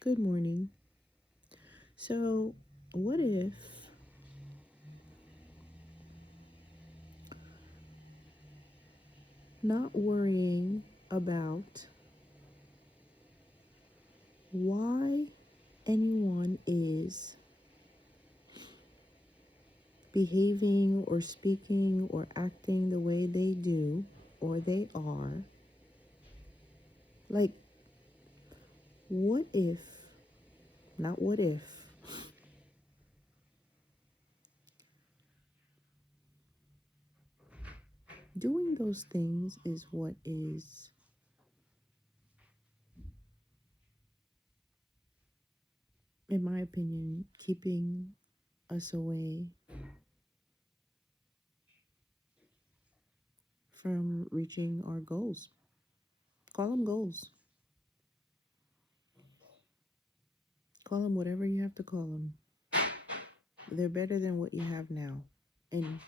Good morning. So, what if not worrying about why anyone is behaving or speaking or acting the way they do or they are? Like, what if, not what if, doing those things is what is, in my opinion, keeping us away from reaching our goals? Call them goals. Call them whatever you have to call them. They're better than what you have now in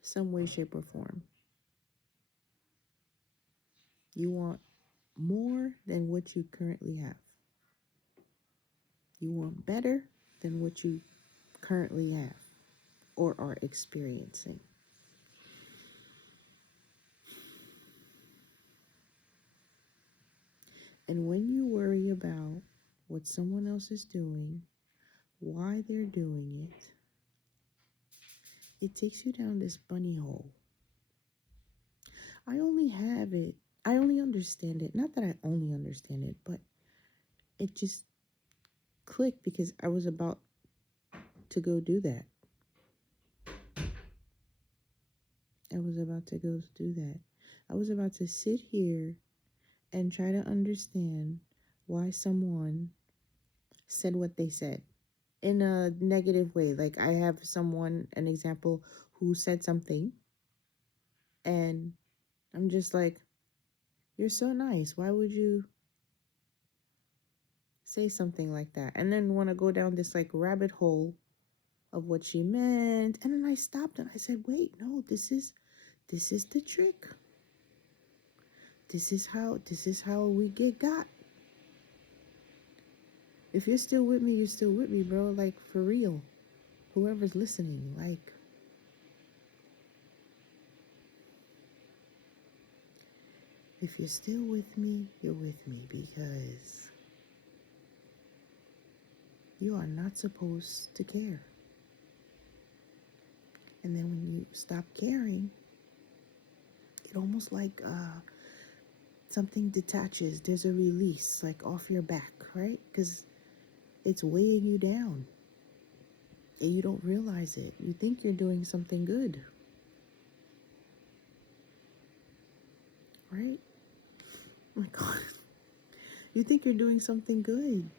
some way, shape, or form. You want more than what you currently have. You want better than what you currently have or are experiencing. And when you worry about what someone else is doing, why they're doing it, it takes you down this bunny hole. I only understand it. Not that I only understand it, but it just clicked because I was about to go do that. I was about to go do that. I was about to sit here and try to understand why someone said what they said in a negative way. Like, I have someone, an example, who said something, and I'm just like, you're so nice. Why would you say something like that? And then want to go down this like rabbit hole of what she meant. And then I stopped and I said, wait, no, this is the trick. This is how we get got. If you're still with me, you're still with me, bro. Like, for real. Whoever's listening, like, if you're still with me, you're with me, because you are not supposed to care. And then when you stop caring, it almost like something detaches. There's a release, like, off your back, right? Because it's weighing you down. And you don't realize it. You think you're doing something good, right? Oh my God. You think you're doing something good.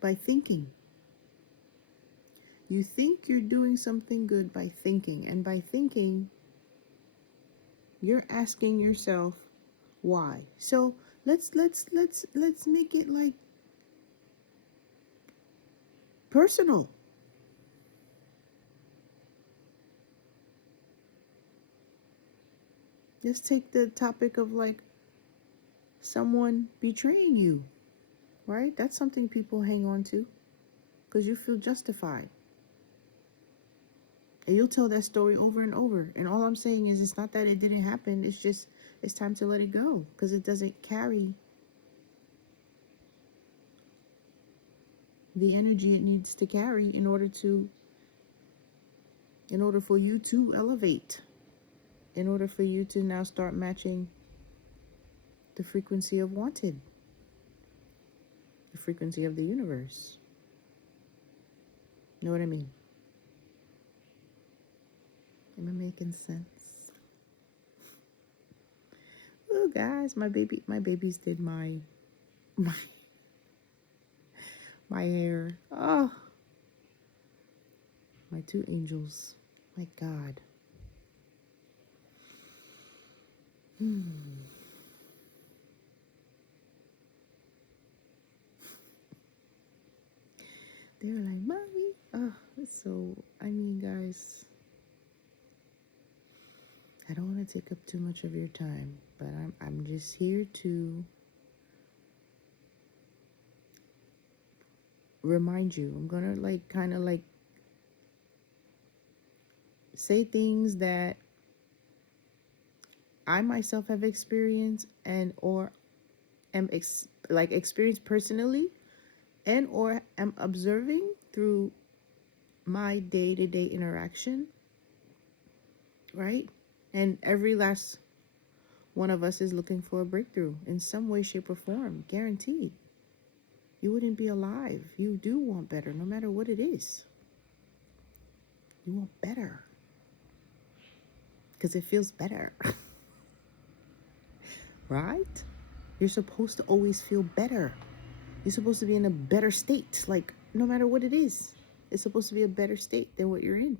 By thinking. You think you're doing something good by thinking. And by thinking, you're asking yourself why. So let's make it like personal. Let's take the topic of like someone betraying you, right? That's something people hang on to because you feel justified. And you'll tell that story over and over. And all I'm saying is, it's not that it didn't happen. It's just, it's time to let it go because it doesn't carry the energy it needs to carry in order for you to elevate, in order for you to now start matching the frequency of wanted, the frequency of the universe. Know what I mean? Am I making sense? Oh, guys, my babies did my my hair. Oh, my two angels. My God. They were like, "Mommy." Oh, so I mean, guys, I don't want to take up too much of your time, but I'm just here to remind you. I'm gonna like kind of like say things that I myself have experienced and or am experienced personally and or am observing through my day-to-day interaction, right? And every last one of us is looking for a breakthrough in some way, shape, or form, guaranteed. You wouldn't be alive. You do want better, no matter what it is. You want better because it feels better, right? You're supposed to always feel better. You're supposed to be in a better state, like no matter what it is. It's supposed to be a better state than what you're in.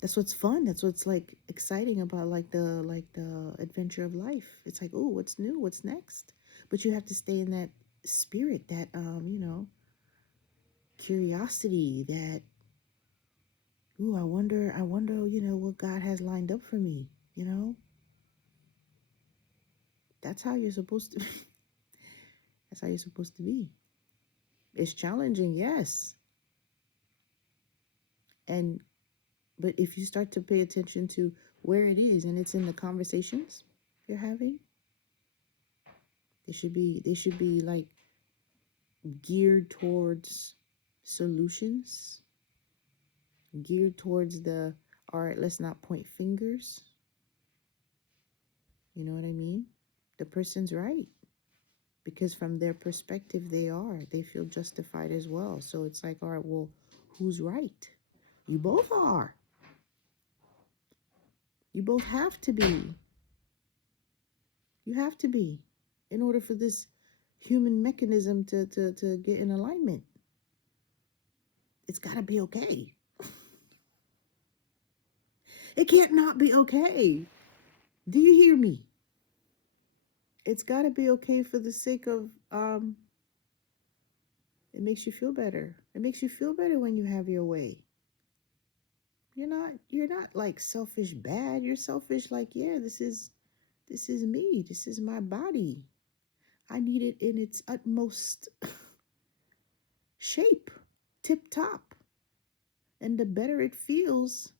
That's what's fun. That's what's like exciting about like the adventure of life. It's like, oh, what's new? What's next? But you have to stay in that spirit, that curiosity, that ooh, I wonder, what God has lined up for me, you know? That's how you're supposed to that's how you're supposed to be. It's challenging, yes. And but if you start to pay attention to where it is and it's in the conversations you're having, they should be like geared towards solutions, geared towards the all right, let's not point fingers. You know what I mean? The person's right because from their perspective they feel justified as well. So it's like, all right, well, who's right? You both are. You both have to be. You have to be in order for this human mechanism to get in alignment. It's got to be okay. It can't not be okay. Do you hear me? It's got to be okay for the sake of it makes you feel better. It makes you feel better when you have your way. You're not like selfish bad. You're selfish like, yeah, this is me. This is my body. I need it in its utmost shape, tip top. And the better it feels,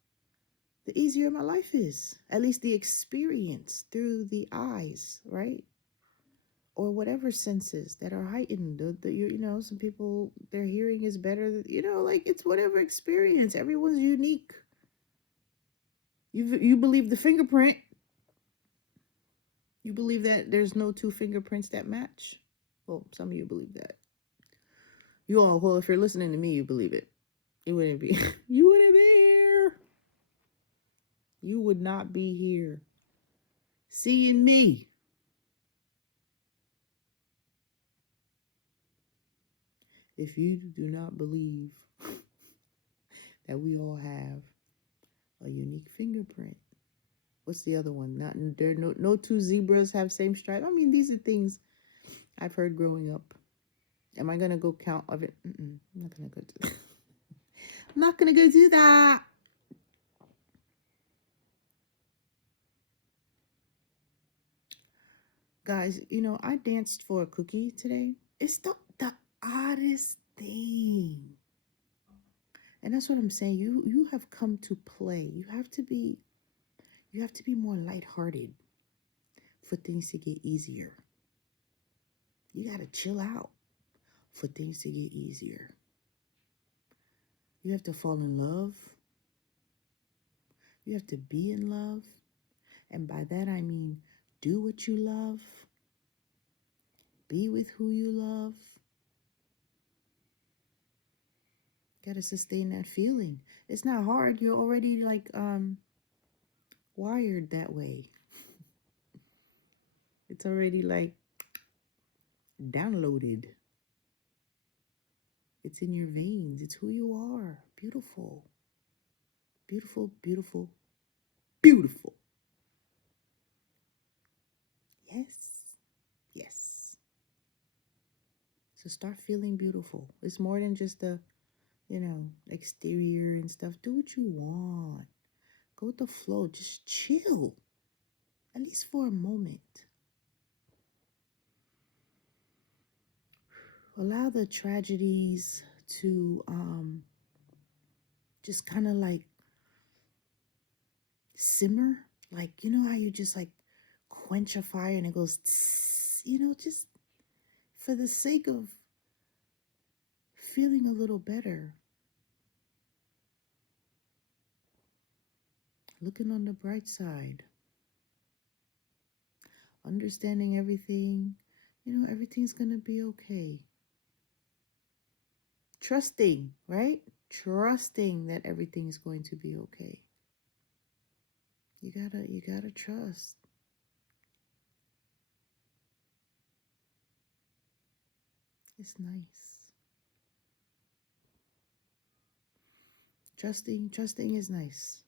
the easier my life is. At least the experience through the eyes, right? Or whatever senses that are heightened. Some people, their hearing is better. Like it's whatever experience. Everyone's unique. You believe the fingerprint. You believe that there's no two fingerprints that match. Well, some of you believe that. Well, if you're listening to me, you believe it. You wouldn't be. You wouldn't be here. You would not be here seeing me. If you do not believe that we all have a unique fingerprint. What's the other one? Not there. No two zebras have same stripe. I mean, these are things I've heard growing up. Am I gonna go count of it? I'm not gonna go do that. I'm not gonna go do that. Guys, I danced for a cookie today. It's the oddest thing. And that's what I'm saying. You have come to play. You have to be more lighthearted for things to get easier. You gotta chill out for things to get easier. You have to fall in love. You have to be in love. And by that I mean do what you love. Be with who you love. Gotta sustain that feeling. It's not hard. You're already like wired that way. It's already like downloaded. It's in your veins. It's who you are. Beautiful. Beautiful, beautiful, beautiful. Yes. Yes. So start feeling beautiful. It's more than just the, exterior and stuff. Do what you want. Go with the flow. Just chill. At least for a moment. Allow the tragedies to just kind of like simmer. Like, you know how you just like quench a fire and it goes, tss, you know, just for the sake of feeling a little better. Looking on the bright side. Understanding everything. You know, everything's going to be okay. Trusting, right? Trusting that everything's going to be okay. You gotta trust. It's nice. Trusting is nice.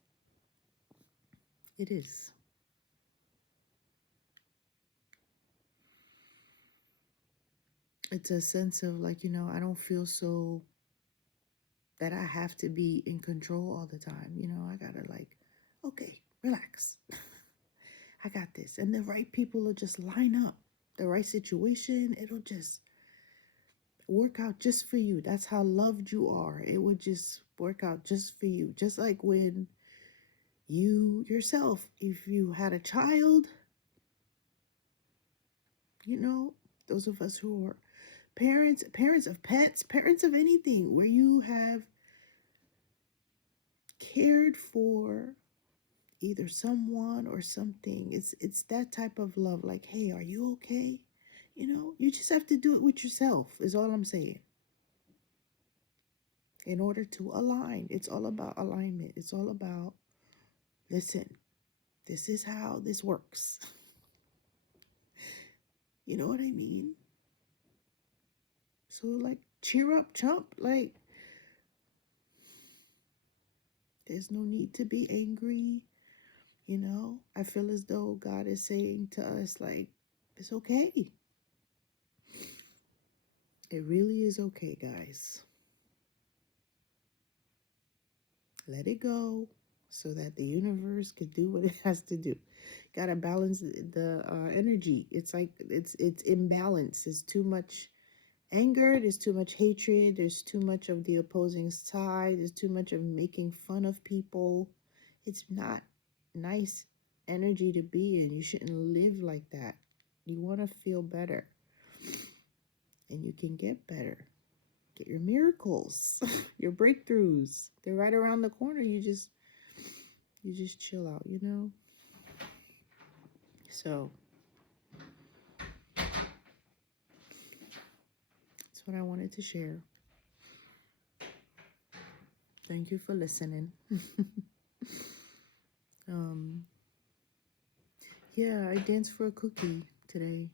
It is. It's a sense of like, you know, I don't feel so that I have to be in control all the time. You know, I gotta like, okay, relax. I got this. And the right people will just line up. The right situation, it'll just work out just for you. That's how loved you are. It would just work out just for you. Just like when you yourself, if you had a child, you know, those of us who are parents of pets, parents of anything, where you have cared for either someone or something. It's that type of love. Like, hey, are you okay? You know, you just have to do it with yourself, is all I'm saying. In order to align. It's all about alignment. It's all about, listen, this is how this works. You know what I mean? So, like, cheer up, chump. Like, there's no need to be angry. You know, I feel as though God is saying to us, like, it's okay. It really is okay, guys. Let it go so that the universe can do what it has to do. Gotta balance the energy. It's like it's imbalance. There's too much anger. There's too much hatred. There's too much of the opposing side. There's too much of making fun of people. It's not nice energy to be in. You shouldn't live like that. You want to feel better, and you can get better. Get your miracles, your breakthroughs. They're right around the corner. You just chill out, you know? So that's what I wanted to share. Thank you for listening. Yeah, I danced for a cookie today.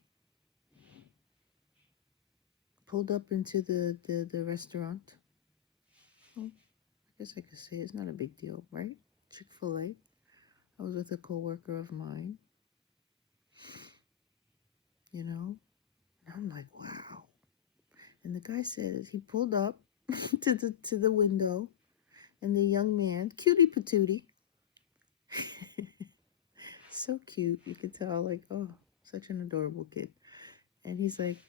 Pulled up into the restaurant. Well, I guess I could say it's not a big deal, right? Chick-fil-A. I was with a coworker of mine, you know, and I'm like, wow. And the guy says he pulled up to the window, and the young man, cutie patootie, so cute. You could tell, like, oh, such an adorable kid. And he's like,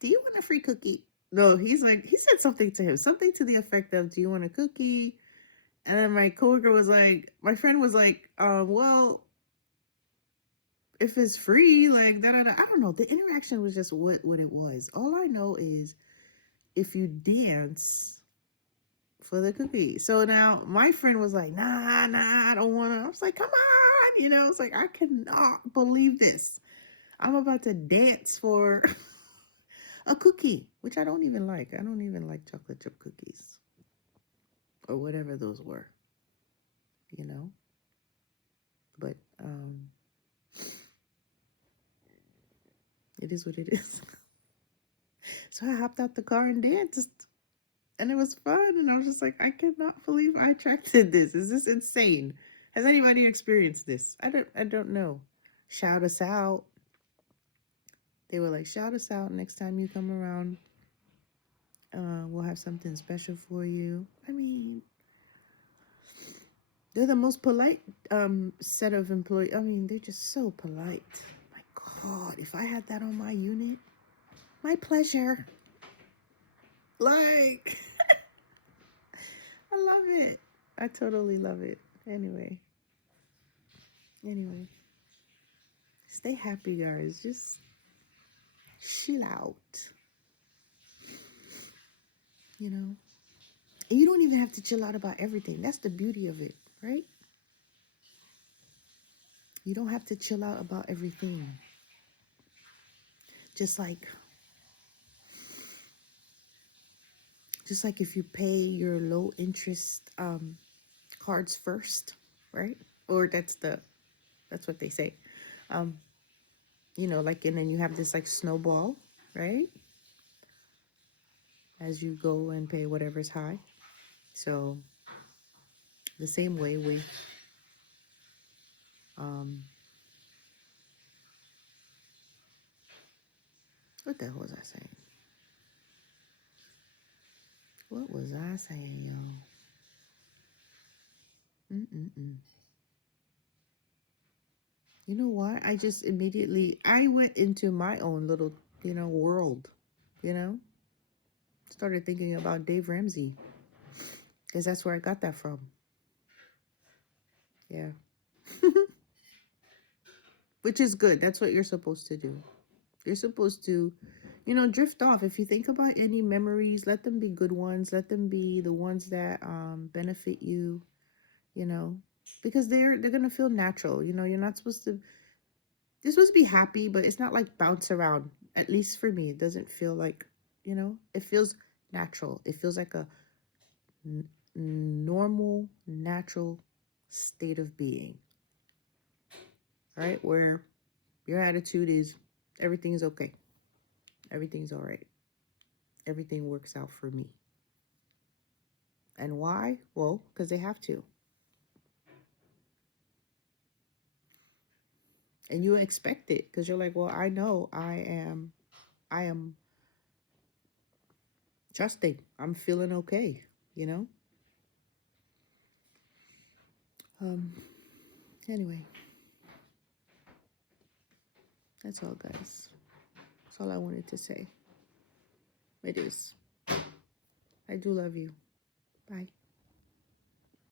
do you want a free cookie? No, he's like, he said something to him, something to the effect of, do you want a cookie? And then my coworker was like, my friend was like, well, if it's free, like, da da da. I don't know. The interaction was just what it was. All I know is if you dance for the cookie. So now my friend was like, nah, I don't want to. I was like, come on. You know, it's like, I cannot believe this. I'm about to dance for a cookie, which I don't even like. I don't even like chocolate chip cookies or whatever those were, you know. But it is what it is. So I hopped out the car and danced, and it was fun. And I was just like, I cannot believe I attracted this. Is this insane? Has anybody experienced this? I don't know. Shout us out. They were like, shout us out next time you come around. We'll have something special for you. I mean, They're the most polite set of employees. I mean, they're just so polite. My God, if I had that on my unit, my pleasure. Like, I love it. I totally love it. Anyway, stay happy, guys. Just chill out. You know, and you don't even have to chill out about everything. That's the beauty of it, right? You don't have to chill out about everything. Just like if you pay your low interest cards first, right? Or that's what they say. Um, you know, like, and then you have this like snowball, right? As you go and pay whatever's high. So the same way with what the hell was I saying? What was I saying, y'all? You know what? I just immediately I went into my own little, world, you know? Started thinking about Dave Ramsey because that's where I got that from. Yeah. Which is good. That's what you're supposed to do. You're supposed to, drift off. If you think about any memories, let them be good ones. Let them be the ones that benefit you, you know, because they're gonna feel natural. You're not supposed to. You're supposed to be happy, but it's not like bounce around. At least for me, it doesn't feel like, it feels natural. It feels like a normal, natural state of being, right? Where your attitude is everything's okay. Everything's all right. Everything works out for me. And why? Well, because they have to. And you expect it because you're like, well, I know I am trusting. I'm feeling okay, you know? Anyway, that's all, guys. That's all I wanted to say. It is. I do love you. Bye.